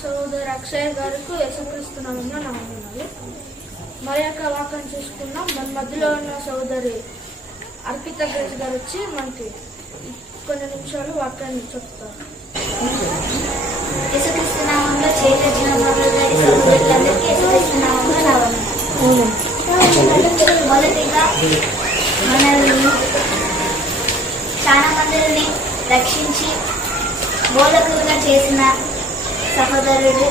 సహోదరు అక్షయ్ గారికి యేసుక్రీస్తున్నామని నా వందనాలు మరి యొక్క వాకం చూసుకున్నాం మన మధ్యలో ఉన్న సహోదరి అర్పిత గ్రేస్ గారు వచ్చి మనకి కొన్ని నిమిషాలు వాక్యాన్ని చెప్తారు. యేసుక్రీస్తు నామంలో నా వందనాలు. మొదటిగా మనల్ని చాలా మందిని రక్షించి బోధకులుగా చేసిన సహోదరుడు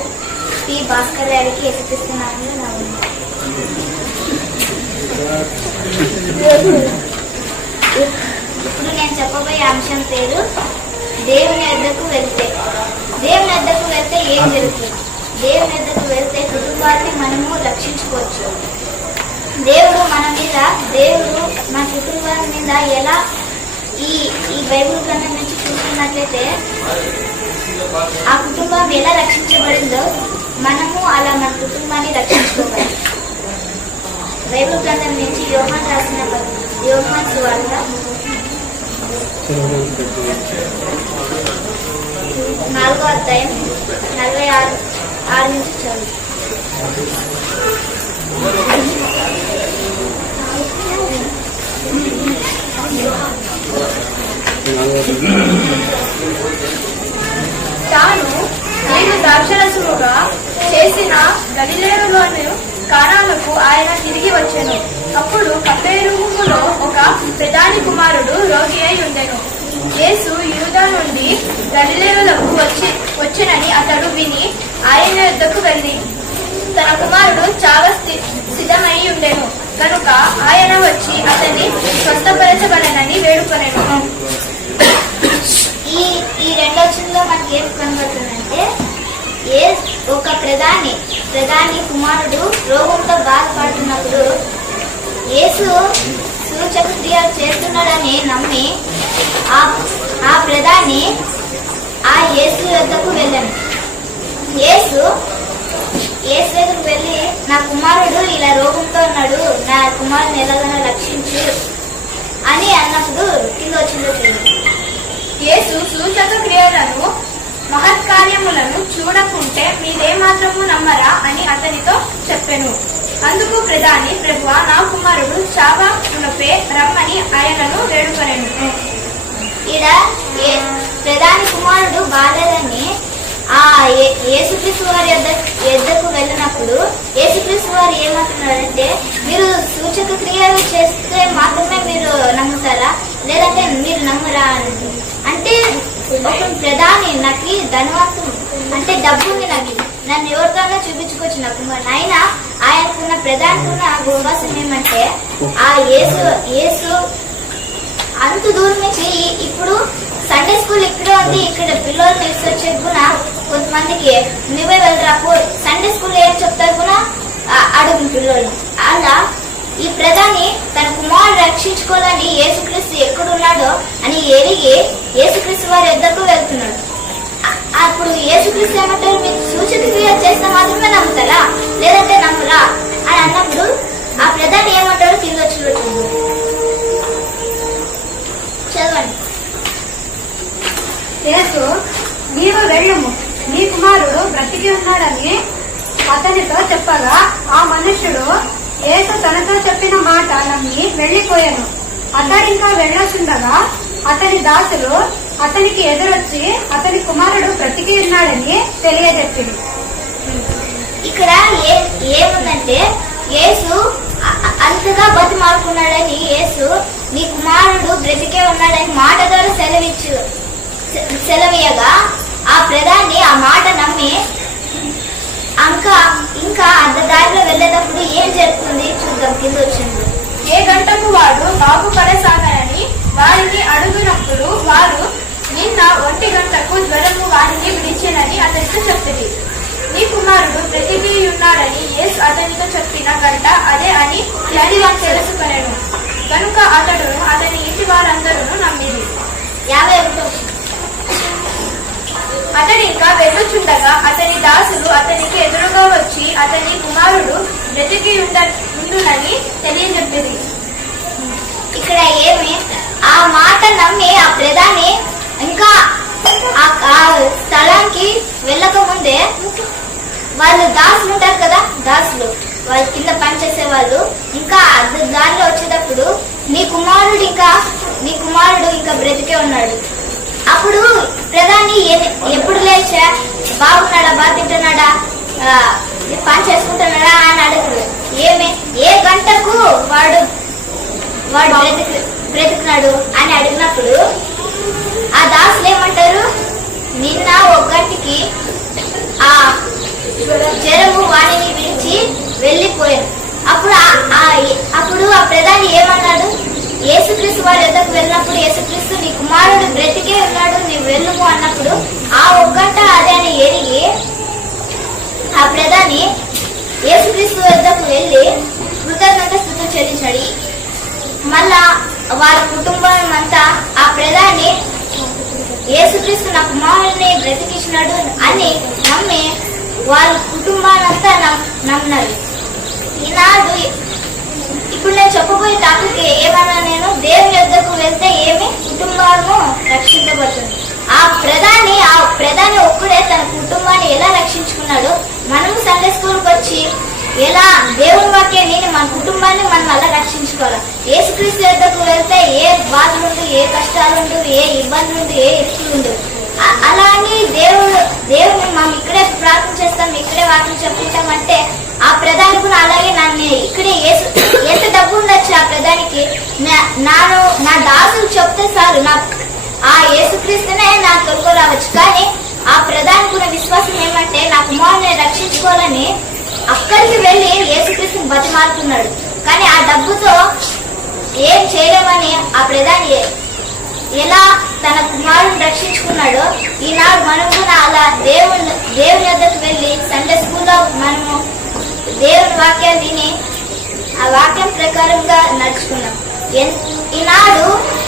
పి. భాస్కర్ గారికి యేసుక్రీస్తు నా ఇప్పుడు నేను చెప్పబోయే అంశం పేరు దేవుని వద్దకు వెళ్తే. దేవుని వద్దకు వెళ్తే ఏం జరుగుతుంది? దేవుని వద్దకు వెళ్తే కుటుంబాన్ని మనము రక్షించుకోవచ్చు. దేవుడు మన మీద దేవుడు మన కుటుంబం మీద ఎలా ఈ ఈ బైబుల్ గ్రంథం నుంచి చూసుకున్నట్లయితే ఆ కుటుంబం ఎలా రక్షించబడిందో మనము అలా మన కుటుంబాన్ని రక్షించుకోవాలి. బైబిల్ గ్రంథం నుంచి యోహాన్ రాసిన ప- యోహాన్ సువార్త. నాలుగో అధ్యాయం నలభై ఆరు ఆరు నుంచి చదువు తాను నేను ద్రాక్షరసముగా చేసిన గలిలేరులోని కాణాలకు ఆయన తిరిగి వచ్చెను. అప్పుడు కపేరుములో ఒక ప్రధాని కుమారుడు రోగి అయి ఉండెను. యేసు యూదా నుండి గలిలేరులకు వచ్చి వచ్చినని అతడు విని ఆయన యుద్ధకు వెళ్ళి తన కుమారుడు చాలా స్థి- సిద్ధమై ఉండెను. కనుక ఆయన వచ్చి అతన్ని స్వస్థపరచబడనని వేడుకొనెను ఈ ఈ రెండో చిన్నలో మనకి ఏం కనబడుతుందంటే ఏ ఒక ప్రధాని ప్రధాని కుమారుడు రోగంతో బాధపడుతున్నప్పుడు యేసు సూచక క్రియలు చేస్తున్నాడని నమ్మి ఆ ఆ ప్రధాని ఆ యేసు వద్దకు వెళ్ళాను యేసు యేసు దగ్గరకు వెళ్ళి నా కుమారుడు ఇలా రోగంతో ఉన్నాడు నా కుమారుని ఎలాగైనా రక్షించు అని అన్నప్పుడు కింద వచ్చిందో తెలియదు. యేసు సూచక క్రియలను చూడకుంటే మీరేమాత్రము నమ్మరా అని అతనితో చెప్పెను. అందుకు ప్రధాని ప్రభువ నా కుమారుడు చావా మునపే రమ్మని ఆయనను వేడుకొనెను. ఈడ ప్రధాని కుమారుడు బాధలని ఆ ఏ- యేసుక్రీస్తు వారి ఎద్దకు వెళ్ళినప్పుడు యేసుక్రీస్తు వారు ఏమంటున్నారంటే మీరు సూచక క్రియలు చేస్తే మాత్రమే మీరు నమ్ముతారా? లేదంటే మీరు నమ్మరా అని. అంటే ఒక ప్రధాని నాకు ధనవంతం అంటే డబ్బు ఉంది నాకు. నన్ను ఎవరికైనా చూపించుకోవచ్చు నాకు మా నాయన ఆయనకున్న ప్రధానికున్న గోవాసం ఏమంటే ఆ యేసు యేసు అంత దూరం నుంచి ఇప్పుడు సండే స్కూల్ ఇక్కడే ఉంది. ఇక్కడ పిల్లలు తీసుకొచ్చే కూడా కొంతమందికి నువ్వే వెళ్ళరాకు సండే స్కూల్ ఏం చెప్తారు కూడా అడుగు పిల్లలు. అలా ఈ ప్రధాని తన కుమారుడు రక్షించుకోవాలని యేసుక్రీస్తు ఎక్కడున్నాడో అని ఎరిగి యేసుక్రీస్తు వారి ఎద్దకు వెళ్తున్నాడు. అప్పుడు యేసుక్రీస్తు ఏమంటారు మీరు సూచక క్రియ చేసిన మాత్రమే నమ్ముతారా? లేదంటే నమ్మరా? అని అన్నప్పుడు ఆ ప్రధాని ఏమంటారు కింద వచ్చి చూడండి. చదవండి. యేసు నీవు వెళ్ళము. నీ కుమారుడు బ్రతికి ఉన్నాడని అతనితో చెప్పగా ఆ మనుషుడు యేసు తనతో చెప్పిన మాట నమ్మి వెళ్ళిపోయాను అతడింకా వెళ్ళొచ్చుండగా అతని దాసులు అతనికి ఎదురొచ్చి అతని కుమారుడు బ్రతికి ఉన్నాడని తెలియజెప్పింది. ఇక్కడ ఏముందంటే యేసు అంతగా బతిమాలుకున్నాడని యేసు నీ కుమారుడు బ్రతికే ఉన్నాడని మాట ద్వారా సెలవిచ్చు సెలవీయగా ఆ ప్రధాని ఆ మాట నమ్మి ఇంకా ఇంకా అర్ధ దారిలో వెళ్ళేటప్పుడు ఏం జరుగుతుంది చూద్దాం కింద వచ్చింది. ఏ గంటకు వాడు బాగుపడసాగనని వారిని అడుగునప్పుడు వారు నిన్న ఒంటి గంటకు జ్వరము వారిని విడిచెనని అతనితో చెప్పింది నీ కుమారుడు బ్రతికి ఉన్నాడని యేసు అతనితో చెప్పిన గంట అదే అని జ్ఞానివాన్ తెలుసుకొనెను. కనుక అతడు అతని ఇంటి వారందరూ నమ్మిది యాభై ఒకటో అతడు ఇంకా వెళ్ళుచుండగా అతని దాసులు అతనికి ఎదురుగా వెళ్ళక వాళ్ళు దాసులు ఉంటారు కదా దాసులు. వాళ్ళ కింద పనిచేసే వాళ్ళు ఇంకా దారిలో వచ్చేటప్పుడు నీ కుమారుడు ఇంకా నీ కుమారుడు ఇంకా బ్రతికే ఉన్నాడు. అప్పుడు ప్రధాని ఎప్పుడు లేచా? బాగున్నాడా? బాగా తింటున్నాడా? ఆ, పని చేసుకుంటున్నాడా అని అడుగుడు ఏమి? ఏ గంటకు వాడు వాడు బ్రతికి బ్రతికినాడు అని అడిగినప్పుడు ఆ దాసులు ఏమంటారు? నిన్న ఒక గంటకి ఆ జరము వాణిని విడిచి వెళ్ళిపోయాను అప్పుడు ఆ- అప్పుడు ఆ ప్రధాని ఏమన్నాడు? యేసుక్రీస్తు వారి యొద్దకు వెళ్ళినప్పుడు యేసుక్రీస్తు నీ కుమారుడు బ్రతికే ఉన్నాడు నీవు వెళ్ళుము అన్నప్పుడు ఆ ఒక్కట అదే అని ఎరిగి ఆ ప్రధాని యేసుక్రీస్తు వద్దకు వెళ్ళి కృతజ్ఞత స్థుతులు చెల్లించాడు. మళ్ళా వారి కుటుంబం అంతా ఆ ప్రధాని యేసుక్రీస్తు నా కుమారుడిని బ్రతికించినాడు అని నమ్మి వాళ్ళ కుటుంబానంతా నమ్- నమ్మినారు. ఈనాడు ఇప్పుడు నేను చెప్పబోయే టాపిక్ ఏమన్నా నేను దేవుని యొద్దకు వెళ్తే ఏమి కుటుంబము రక్షించబడుతుంది? ఆ ప్రధాని ఆ ప్రధాని ఒక్కడే తన కుటుంబాన్ని ఎలా రక్షించుకున్నాడో మనము సండే స్కూల్కి వచ్చి ఎలా దేవుని వాక్యాన్ని మన కుటుంబాన్ని మనం అలా రక్షించుకోవాలి ఏసుక్రీస్తు యొద్దకు వెళ్తే ఏ బాధలుండు ఏ కష్టాలుండు ఏ ఇబ్బందులుండు ఏ ఎత్తులుండు అ- అలా అని దేవుడు దేవుని మనం ఇక్కడే ప్రార్థన ఇక్కడే వాక్యం చెప్పుకుంటామంటే ఆ ప్రధాని కూడా అలాగే నన్ను ఇక్కడే ఎంత డబ్బు ఉండొచ్చు ఆ ప్రధానికి? నా- నాను నా దాసులు చెప్తే చాలు. నా ఆ యేసుక్రీస్తునే నా తొలుగు రావచ్చు. కానీ ఆ ప్రధాని కూడా విశ్వాసం ఏమంటే నా కుమారుని రక్షించుకోవాలని అక్కడికి వెళ్ళి యేసుక్రీస్తుని బతిమాలుతున్నాడు. కానీ ఆ డబ్బుతో ఏం చేయలేమని ఆ ప్రధాని ఎలా తన కుమారుని రక్షించుకున్నాడో ఈనాడు మనం కూడా అలా దేవుని దేవుని వద్దకు వెళ్ళి సండే స్కూల్లో మనము దేవుని వాక్యాలు విని ఆ వాక్యం ప్రకారంగా నడుచుకున్నాం. ఈనాడు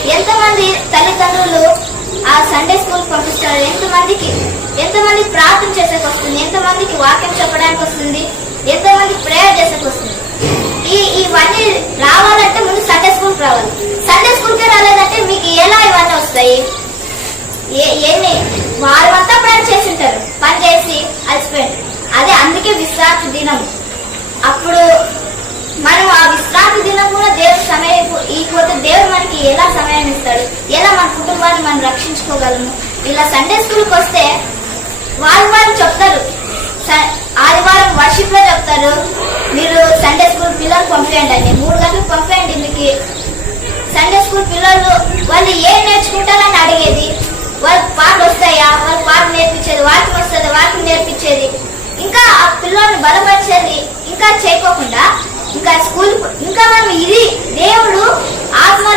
ఎంతమంది తల్లిదండ్రులు ఆ సండే స్కూల్ పంపిస్తారు? ఎంతమందికి ఎంతమంది ప్రార్థన చేసేకి వస్తుంది? ఎంతమందికి వాక్యం చెప్పడానికి వస్తుంది? ఎంతమంది ప్రేయర్ చేసేకి వస్తుంది? ఈ ఇవన్నీ రావాలంటే ముందు సండే స్కూల్ రావాలి సండే స్కూల్కే రాలేదంటే మీకు ఎలా ఇవన్నీ వస్తాయి ఏ- ఎన్ని వారం అంతా పని చేసి ఉంటారు పని చేసి అలసిపోయింది అదే అందుకే విశ్రాంతి దినం అప్పుడు మనం ఆ విశ్రాంతి దినం కూడా దేవుడి సమయం ఇకపోతే దేవుడు మనకి ఎలా సమయం ఇస్తాడు ఎలా మన కుటుంబాన్ని మనం రక్షించుకోగలము. ఇలా సండే స్కూల్కి వస్తే వారు వారు చెప్తారు ఆదివారం వర్షిప్లో చెప్తారు. మీరు సండే స్కూల్ పిల్లలు పంపేయండి అని. మూడు గంటలకు పంపేయండి మీకు. సండే స్కూల్ పిల్లలు వాళ్ళు ఏం నేర్చుకుంటారని అడిగేది. వాళ్ళకి పాటలు వస్తాయా? వాళ్ళకి పాటలు నేర్పించేది వాకింగ్ వస్తుంది వాకింగ్ నేర్పించేది. ఇంకా ఆ పిల్లల్ని బలపరిచేది ఇంకా చేయకోకుండా ఇంకా స్కూల్ ఇంకా మనం ఇది దేవుడు ఆత్మ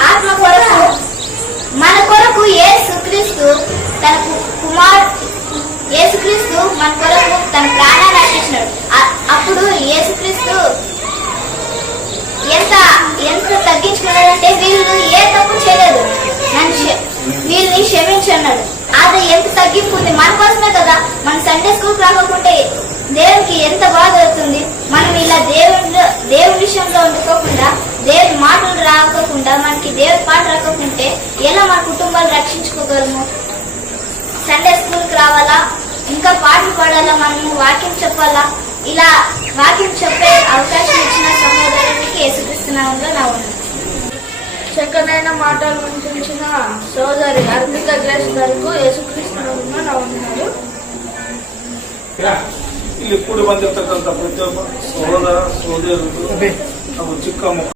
ఆత్మ కొరకు మన కొరకు యేసుక్రీస్తు తన కుమార్ యేసుక్రీస్తు మన కొరకు తన ప్రాణాన్ని అర్పించినాడు అప్పుడు యేసుక్రీస్తు ఎంత ఎంత తగ్గించుకున్నాడంటే వీళ్ళు ఏ తప్పు చేయలేదు. వీళ్ళని క్షమించన్నాడు అది ఎంత తగ్గింపు ఉంది? మన కోసమే కదా. మన సండే స్కూల్ రాకపోతే దేవునికి ఎంత బాధ అవుతుంది? మనం ఇలా దేవుని దేవుని విషయంలో ఉండిపోకుండా దేవుని మాటలు రాకపోకుండా మనకి దేవుని పాట రాకపోతే ఎలా మన కుటుంబాలు రక్షించుకోగలము సండే స్కూల్ కి రావాలా ఇంకా పాటలు పాడాలా మనము వాక్యం చెప్పాలా ఇలా వాక్యం చెప్పే అవకాశం ఇచ్చిన సహోదరునికి యేసుక్రీస్తునామంలో నా ఉన్నాను చక్కనైన మాటలు వినిపించిన సోదరి అర్పిత గ్రేస్ గారికి యేసుక్రీస్తు నామమున నా వందనాలు ಇಲ್ಲಿ ಕೂಡಿ ಬಂದಿರ್ತಕ್ಕಂಥ ಪ್ರತಿಯೊಬ್ಬ ಸಹೋದರ ಸಹೋದರರು ಹಾಗೂ ಚಿಕ್ಕ ಮಕ್ಕಳು